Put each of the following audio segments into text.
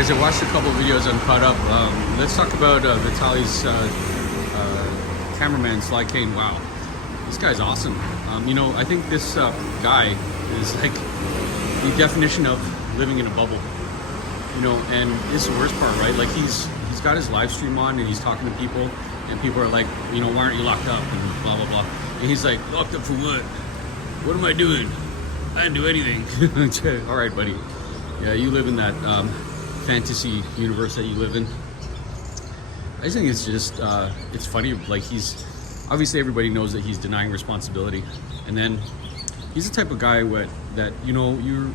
guys, I watched a couple videos and caught up. Let's talk about Vitaly's Cameraman slide cane. Wow, this guy's awesome. You know, I think this guy is like the definition of living in a bubble. You know, and this is the worst part, right? Like he's got his live stream on and he's talking to people, and people are like, you know, why aren't you locked up and blah blah blah. And he's like, locked up for what? What am I doing? I didn't do anything. All right, buddy. Yeah, you live in that fantasy universe that you live in. I just think it's just, it's funny. Like he's, obviously everybody knows that he's denying responsibility. And then he's the type of guy that, you know, you're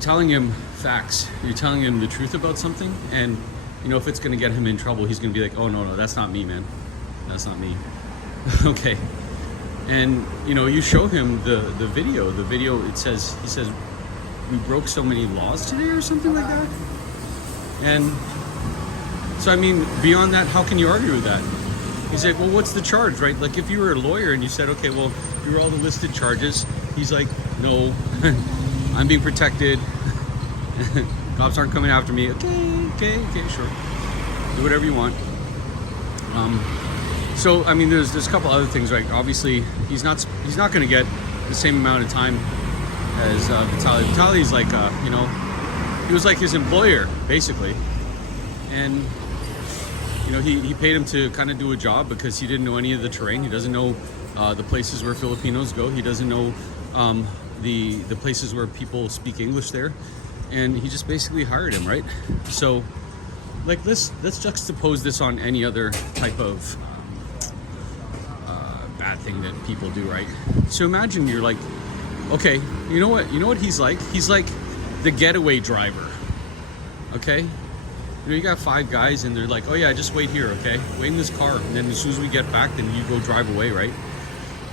telling him facts. You're telling him the truth about something. And, you know, if it's going to get him in trouble, he's going to be like, oh, no, that's not me, man. That's not me. Okay. And, you know, you show him the video. The video, he says, we broke so many laws today or something like that. And so, I mean, beyond that, how can you argue with that? He's like, well, what's the charge, right? Like if you were a lawyer and you said, okay, well, here are all the listed charges. He's like, no, I'm being protected. Cops aren't coming after me. Okay, sure. Do whatever you want. So, I mean, there's a couple other things, right? Obviously, he's not going to get the same amount of time as Vitaly. Vitaly's like, you know, he was like his employer, basically. And, you know, he paid him to kind of do a job because he didn't know any of the terrain. He doesn't know the places where Filipinos go. He doesn't know the places where people speak English there. And he just basically hired him, right? So, like, let's juxtapose this on any other type of bad thing that people do, right? So imagine you're like, okay, you know what he's like? He's like the getaway driver, okay? You know, you got 5 guys and they're like, oh yeah, just wait here, okay? Wait in this car, and then as soon as we get back, then you go drive away, right?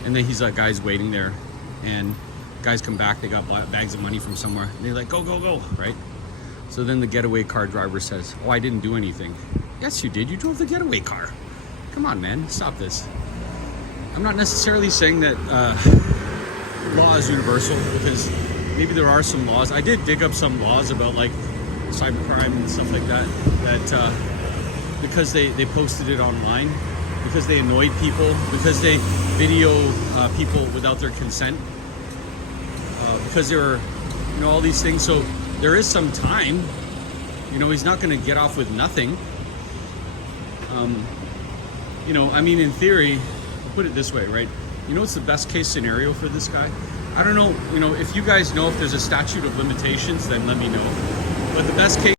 And then he's like, guys waiting there, and guys come back, they got bags of money from somewhere, and they're like, go, right? So then the getaway car driver says, oh, I didn't do anything. Yes, you did. You drove the getaway car. Come on, man, stop this. I'm not necessarily saying that law is universal, because maybe there are some laws. I did dig up some laws about like cybercrime and stuff like that, because they posted it online, because they annoyed people, because they video people without their consent, because there are, you know, all these things. So there is some time. You know, he's not going to get off with nothing. You know, I mean, in theory, I'll put it this way, right? You know what's the best case scenario for this guy? I don't know, you know, if you guys know if there's a statute of limitations, then let me know. But the best case